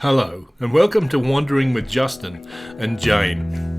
Hello, and welcome to Wandering with Justin and Jane.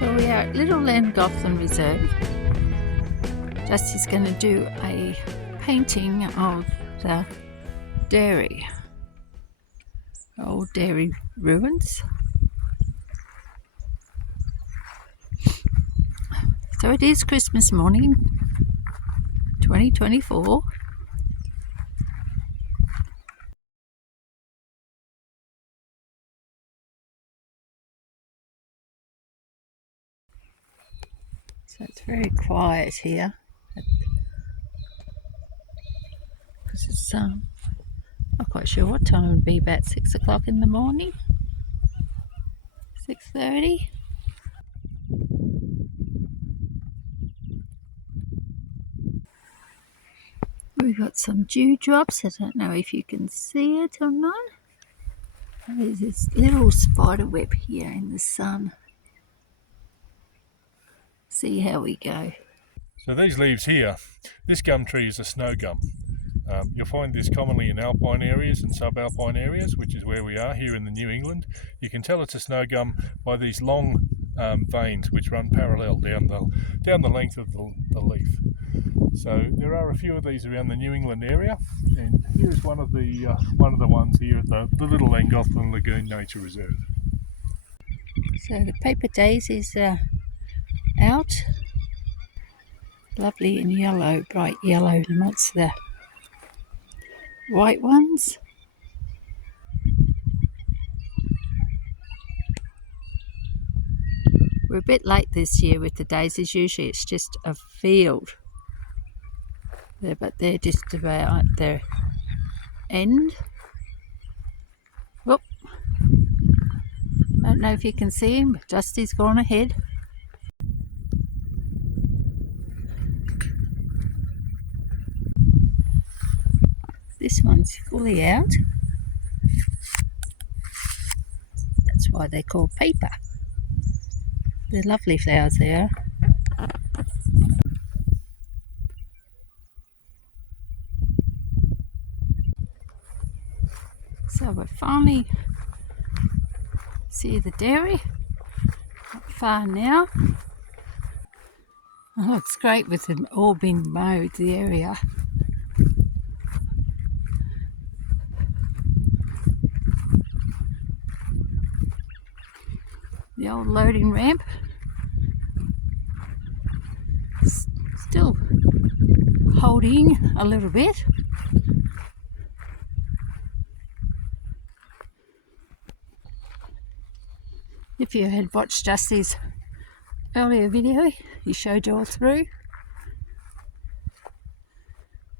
So we are at Little Llangollen Reserve. Justy's going to do a painting of the dairy, old dairy ruins. So it is Christmas morning, 2024. So it's very quiet here. It's not quite sure what time it would be, about 6 o'clock in the morning, 6:30. We've got some dewdrops. I don't know if you can see it or not. There's this little spider web here in the sun. See how we go. So these leaves here, this gum tree is a snow gum. You'll find this commonly in alpine areas and subalpine areas, which is where we are here in the New England. You can tell it's a snow gum by these long veins which run parallel down the length of the leaf. So there are a few of these around the New England area, and here's one of the ones here at the Little Llangollen Lagoon Nature Reserve. So the paper daisies are out. Lovely in yellow, bright yellow, amongst the white ones. We're a bit late this year with the daisies. Usually it's just a field there, but they're just about at their end. Whoop. Don't know if you can see him, but Dusty's gone ahead. This one's fully out. That's why they're called paper. They're lovely flowers they are. So we're finally see the dairy. Not far now. It looks great with them all being mowed, the area. The old loading ramp, still holding a little bit. If you had watched Justy's earlier video, he showed you all through.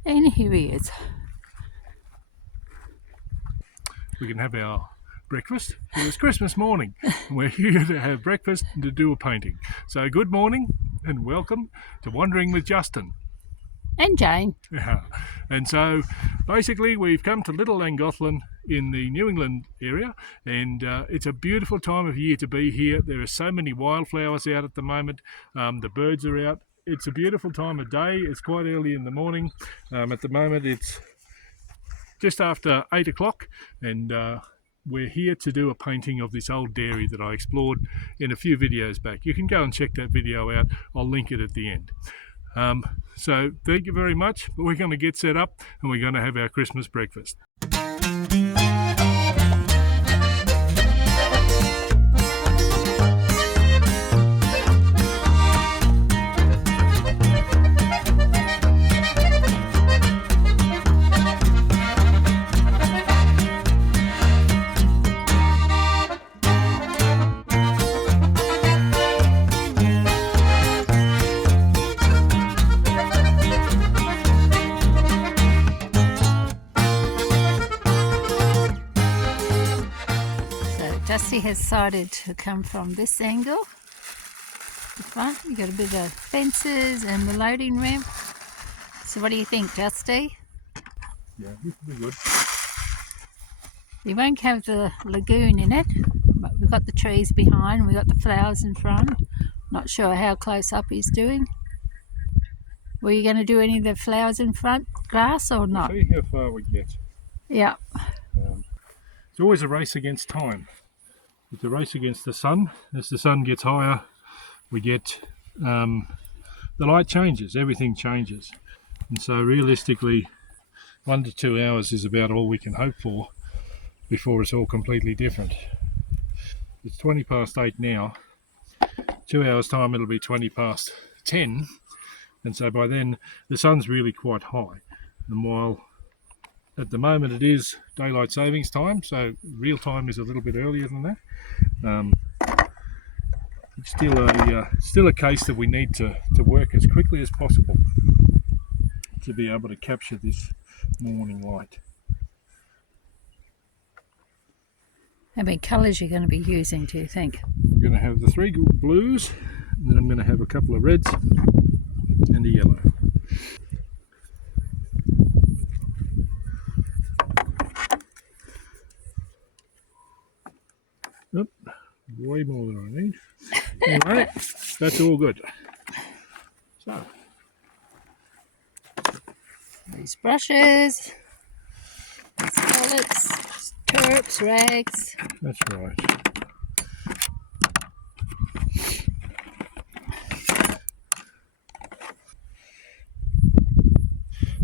And here he is. We can have our breakfast. It was Christmas morning, and we're here to have breakfast and to do a painting. So good morning and welcome to Wandering with Justin. And Jane. Yeah. And so basically we've come to Little Llangollen in the New England area, and it's a beautiful time of year to be here. There are so many wildflowers out at the moment. The birds are out. It's a beautiful time of day. It's quite early in the morning. At the moment it's just after 8 o'clock, and we're here to do a painting of this old dairy that I explored in a few videos back. You can go and check that video out. I'll link it at the end. So thank you very much. But we're going to get set up and we're going to have our Christmas breakfast. Dusty has decided to come from this angle. The front, you've got a bit of fences and the loading ramp. So what do you think, Dusty? Yeah, this will be good. We won't have the lagoon in it, but we've got the trees behind, we've got the flowers in front. Not sure how close up he's doing. Were you going to do any of the flowers in front, grass or not? See how far we get. Yeah. It's always a race against time. It's a race against the sun. As the sun gets higher, we get the light changes, everything changes. And so realistically, 1 to 2 hours is about all we can hope for before it's all completely different. It's 20 past 8 now. 2 hours time it'll be 20 past 10. And so by then the sun's really quite high. And while at the moment it is daylight savings time, so real time is a little bit earlier than that. It's still a case that we need to work as quickly as possible to be able to capture this morning light. How many colours are you going to be using, do you think? I'm going to have the 3 blues, and then I'm going to have a couple of reds and a yellow. Oop, way more than I need. Anyway, that's all good. So, these brushes, these pellets, turps, rags. that's right.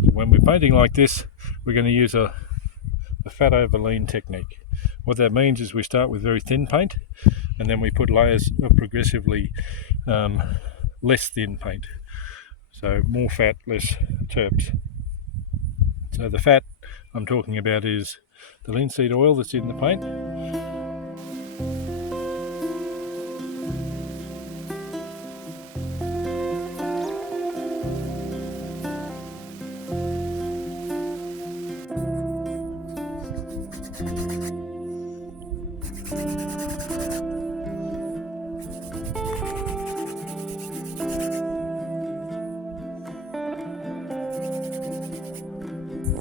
When we're painting like this, we're going to use a fat over lean technique. What that means is we start with very thin paint and then we put layers of progressively less thin paint. So more fat, less terps. So the fat I'm talking about is the linseed oil that's in the paint.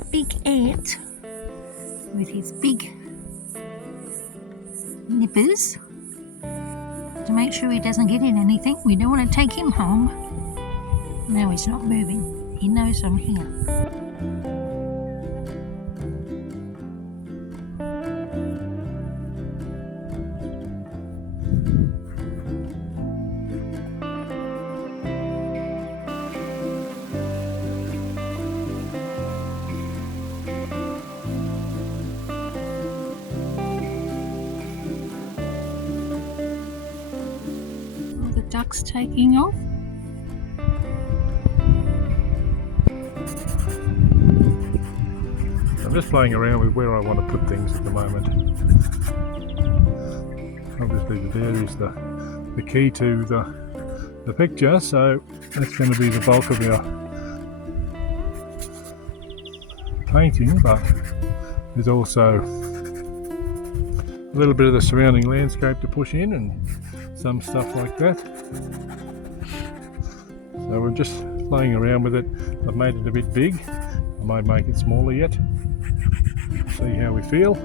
Big ant with his big nippers to make sure he doesn't get in anything. We don't want to take him home. No, he's not moving. He knows I'm here. Ducks taking off. I'm just playing around with where I want to put things at the moment. Obviously the dairy is the key to the picture, so that's going to be the bulk of our painting, but there's also a little bit of the surrounding landscape to push in and some stuff like that. So we're just playing around with it. I've made it a bit big. I might make it smaller yet. See how we feel.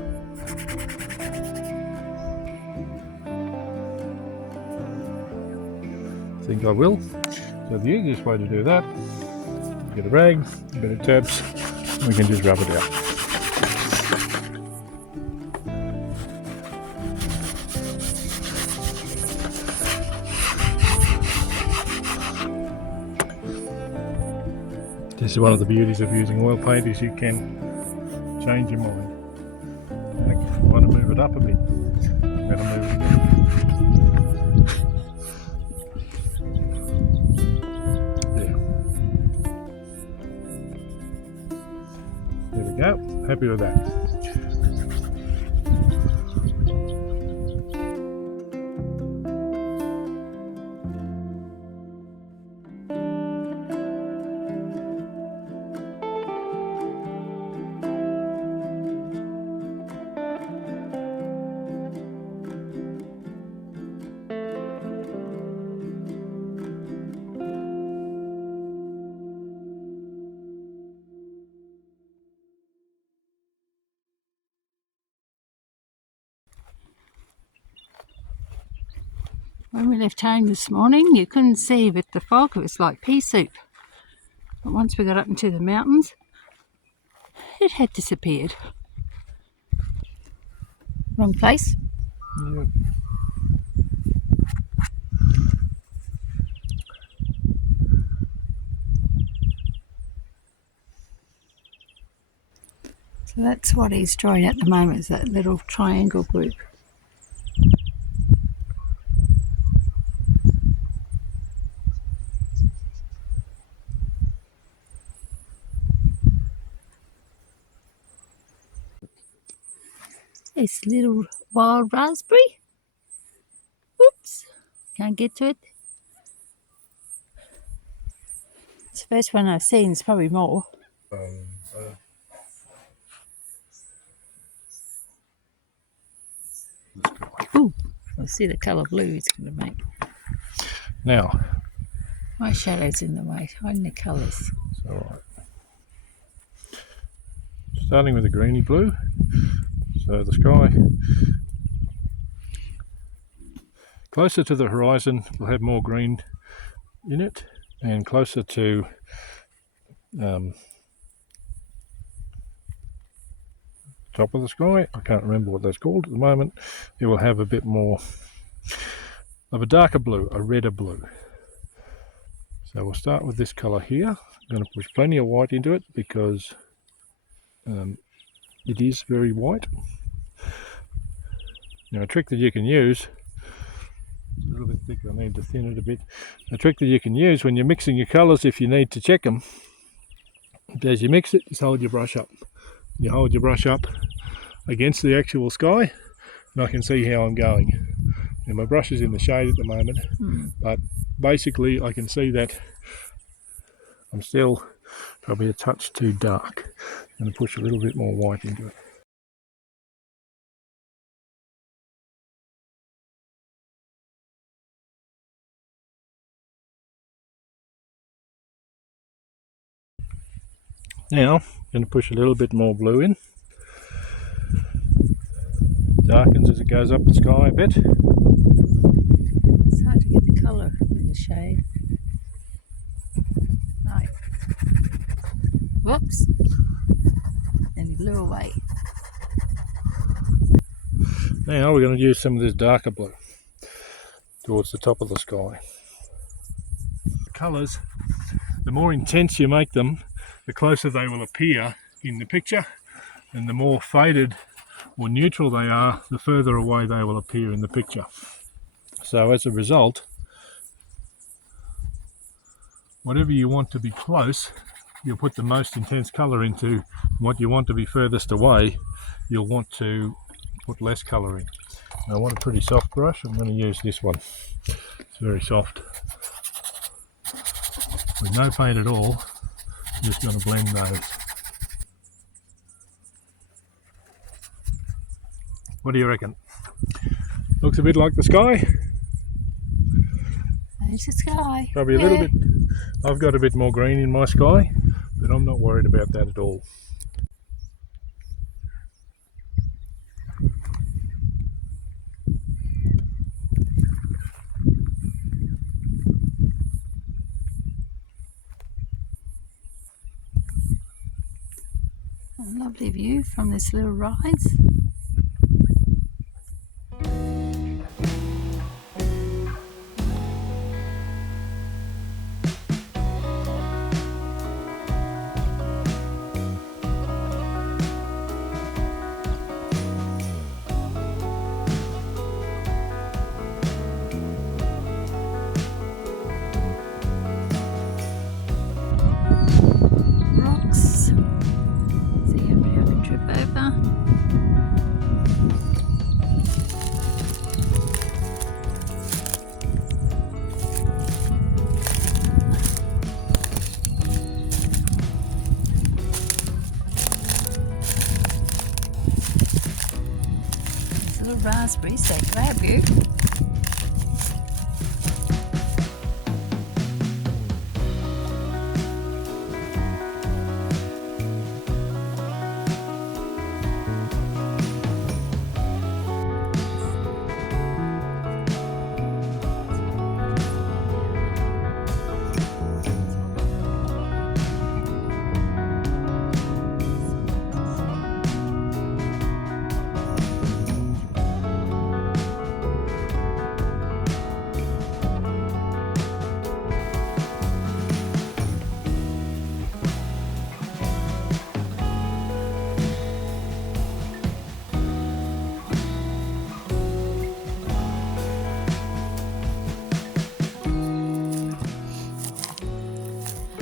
I think I will. So the easiest way to do that, get a rag, a bit of tabs, and we can just rub it out. This is one of the beauties of using oil paint, is you can change your mind. If you want to move it up a bit, you're going to move it again. There we go, happy with that. When we left home this morning, you couldn't see with the fog, it was like pea soup. But once we got up into the mountains, it had disappeared. Wrong place. Yep. So that's what he's drawing at the moment, is that little triangle group. This little wild raspberry. Oops, can't get to it. It's the first one I've seen, there's probably more. Ooh, I see the colour blue it's going to make. Now, My shadow's in the way, hiding the colours. it's alright. Starting with the greeny blue, so the sky closer to the horizon will have more green in it, and closer to top of the sky, I can't remember what that's called at the moment, it will have a bit more of a darker blue, a redder blue. So we'll start with this colour here. I'm going to push plenty of white into it because it is very white. Now a trick that you can use, it's a little bit thick, I need to thin it a bit. A trick that you can use when you're mixing your colours, if you need to check them, as you mix it, just hold your brush up. You hold your brush up against the actual sky, and I can see how I'm going. Now my brush is in the shade at the moment, but basically I can see that I'm still probably a touch too dark. I'm going to push a little bit more white into it. Now I'm going to push a little bit more blue in. Darkens as it goes up the sky a bit. It's hard to get the colour in the shade. Right. Whoops. And he blew away. Now we're going to use some of this darker blue towards the top of the sky. The colours, the more intense you make them, the closer they will appear in the picture, and the more faded or neutral they are, the further away they will appear in the picture. So as a result, whatever you want to be close, you'll put the most intense colour into. What you want to be furthest away, you'll want to put less colour in. Now I want a pretty soft brush, I'm going to use this one. It's very soft. With no paint at all, I'm just going to blend those. What do you reckon? Looks a bit like the sky. There's the sky. Probably a little bit. I've got a bit more green in my sky, but I'm not worried about that at all. A lovely view from this little rise. raspberries, they grab you.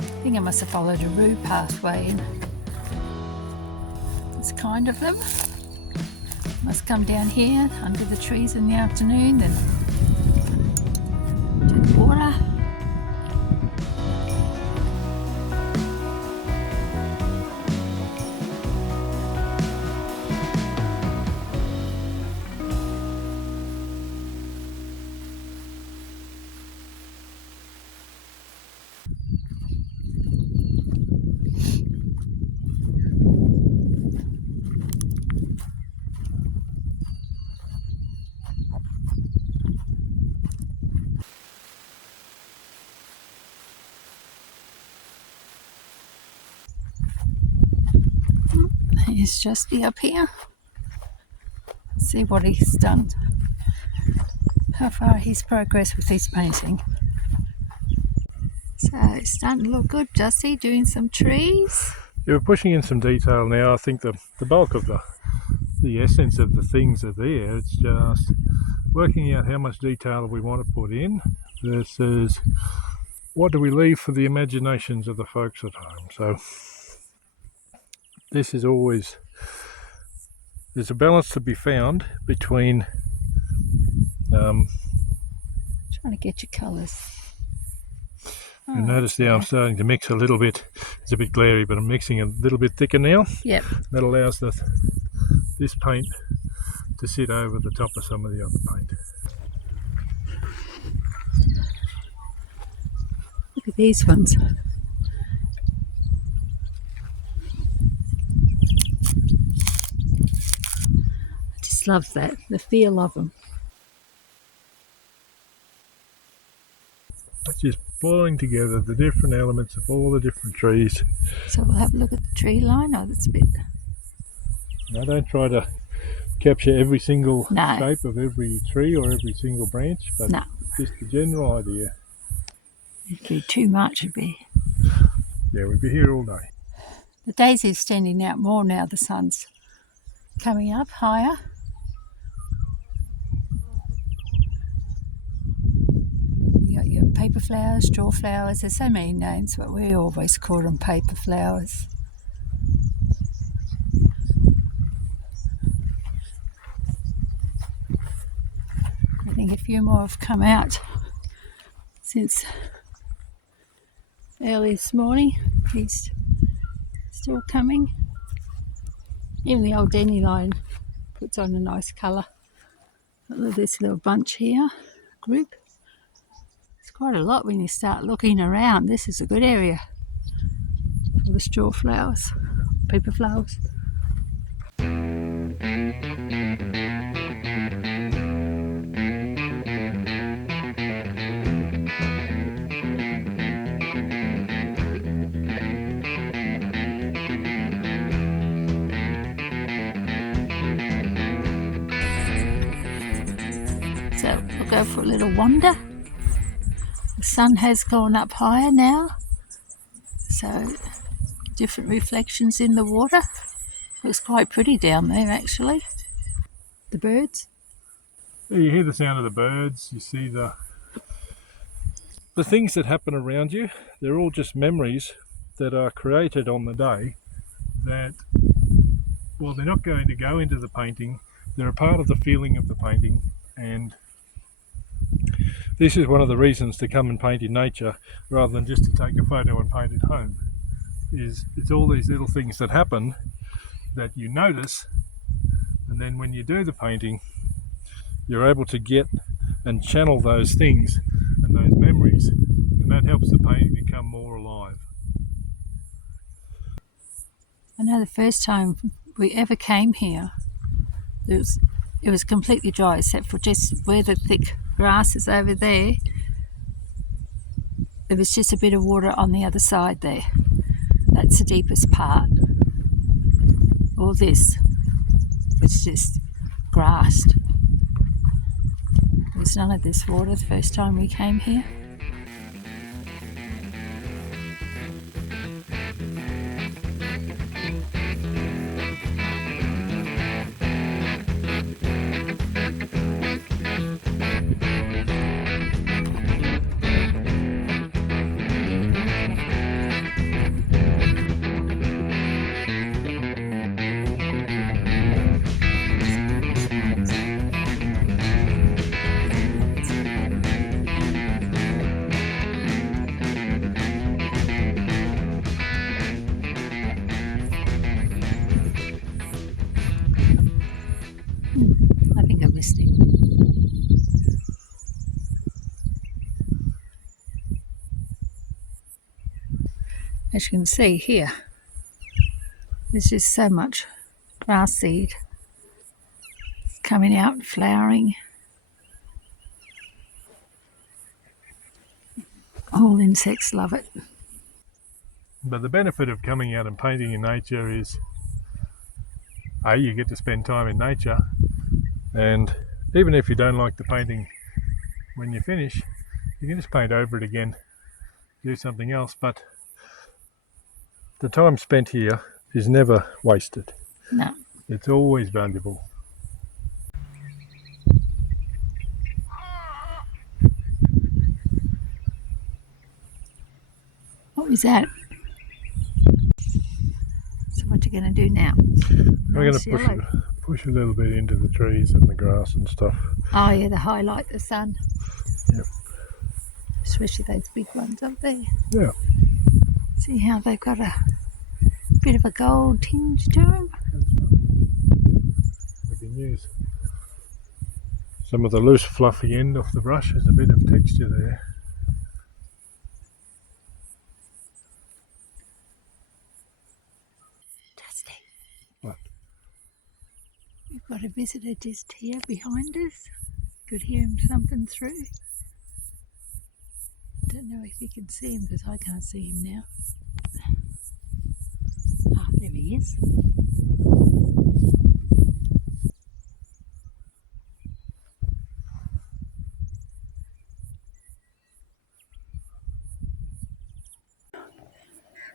I think I must have followed a rue pathway in. It's kind of them. Must come down here under the trees in the afternoon, then to the water. Here's Justy up here. Let's see what he's done. How far he's progressed with his painting. So it's starting to look good, Justy, doing some trees. You're pushing in some detail now. I think the bulk of the essence of the things are there. It's just working out how much detail we want to put in versus what do we leave for the imaginations of the folks at home. So this is always, there's a balance to be found between Trying to get your colours. and notice now I'm starting to mix a little bit. It's a bit glary, but I'm mixing a little bit thicker now. Yep. That allows this paint to sit over the top of some of the other paint. Look at these ones. I just love that, the feel of them. Just pulling together the different elements of all the different trees. So we'll have a look at the tree line. Oh, that's a bit... Now don't try to capture every single No. shape of every tree or every single branch, but No. just the general idea. It'd be too much, it'd be... Yeah, we'd be here all day. The daisy's standing out more now, the sun's coming up higher. You got your paper flowers, straw flowers, there's so many names, but we always call them paper flowers. I think a few more have come out since early this morning. He's still coming. Even the old dandelion puts on a nice colour. Look at this little bunch here, group. It's quite a lot when you start looking around. This is a good area for the straw flowers, paper flowers. So we'll go for a little wander. The sun has gone up higher now, so different reflections in the water. Looks quite pretty down there actually. The birds. You hear the sound of the birds, you see the things that happen around you. They're all just memories that are created on the day that, well, they're not going to go into the painting. They're a part of the feeling of the painting, and this is one of the reasons to come and paint in nature rather than just to take a photo and paint at home. It's all these little things that happen that you notice, and then when you do the painting, you're able to get and channel those things and those memories, and that helps the painting become more alive. I know the first time we ever came here, it was completely dry except for just where the thick grass is over there. There was just a bit of water on the other side there. That's the deepest part. All this was just grassed. There was none of this water the first time we came here. I think I missed it. As you can see here, there's just so much grass seed coming out, flowering. All insects love it. But the benefit of coming out and painting in nature is, A, you get to spend time in nature, and even if you don't like the painting when you finish, you can just paint over it again, do something else, but the time spent here is never wasted. No. It's always valuable. What was that? So what you going to do now? We're Nice going to yellow. push a little bit into the trees and the grass and stuff. Oh yeah, to highlight the sun. Yep. Especially those big ones up there. Yeah. See how they've got a bit of a gold tinge to them? We can use some of the loose fluffy end off the brush. There's a bit of texture there. Dusty. What? We've got a visitor just here behind us. Could hear him thumping through. Don't know if you can see him because I can't see him now. Ah, there he is.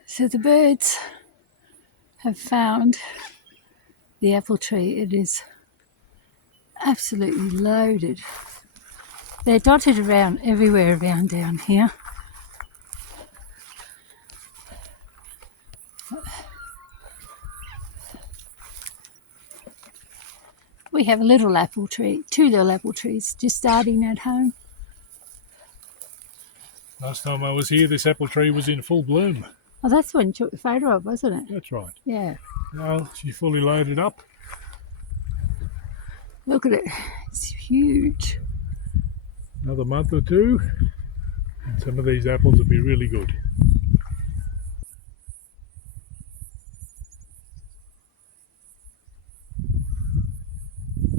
So the birds have found the apple tree. It is absolutely loaded. They're dotted around everywhere around down here. We have a little apple tree, 2 little apple trees just starting at home. Last time I was here, this apple tree was in full bloom. Oh, that's when you took the photo of, wasn't it? That's right. Yeah. Now she's fully loaded up. Look at it. It's huge. Another month or two, and some of these apples will be really good.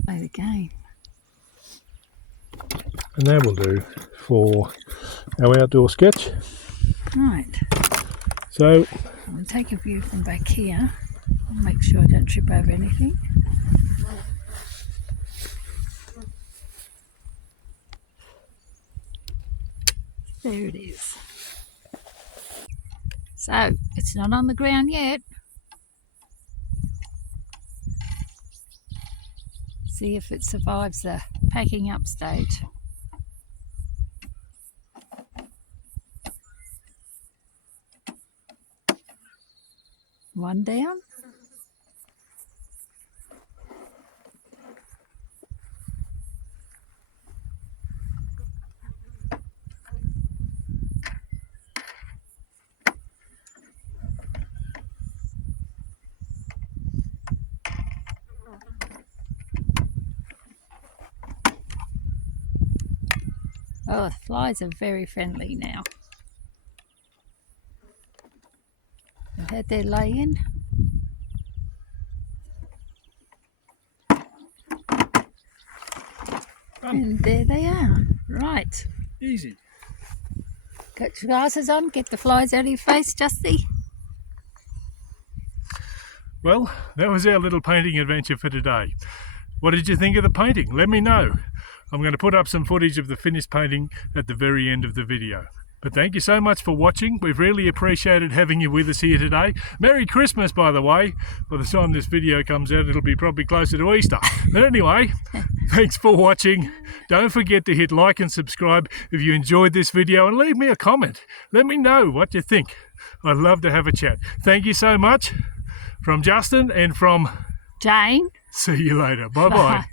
Play the game. And that will do for our outdoor sketch. Right. So I'll take a view from back here. I'll make sure I don't trip over anything. There it is. So, it's not on the ground yet. See if it survives the packing up stage. One down. Oh, the flies are very friendly now. They've had their lay-in. And there they are. Right. Easy. Got your glasses on, get the flies out of your face, Justy. Well, that was our little painting adventure for today. What did you think of the painting? Let me know. I'm going to put up some footage of the finished painting at the very end of the video. But thank you so much for watching. We've really appreciated having you with us here today. Merry Christmas, by the way. By the time this video comes out, it'll be probably closer to Easter. But anyway, thanks for watching. Don't forget to hit like and subscribe if you enjoyed this video, and leave me a comment. Let me know what you think. I'd love to have a chat. Thank you so much. From Justin and from Jane. See you later. Bye-bye. Bye.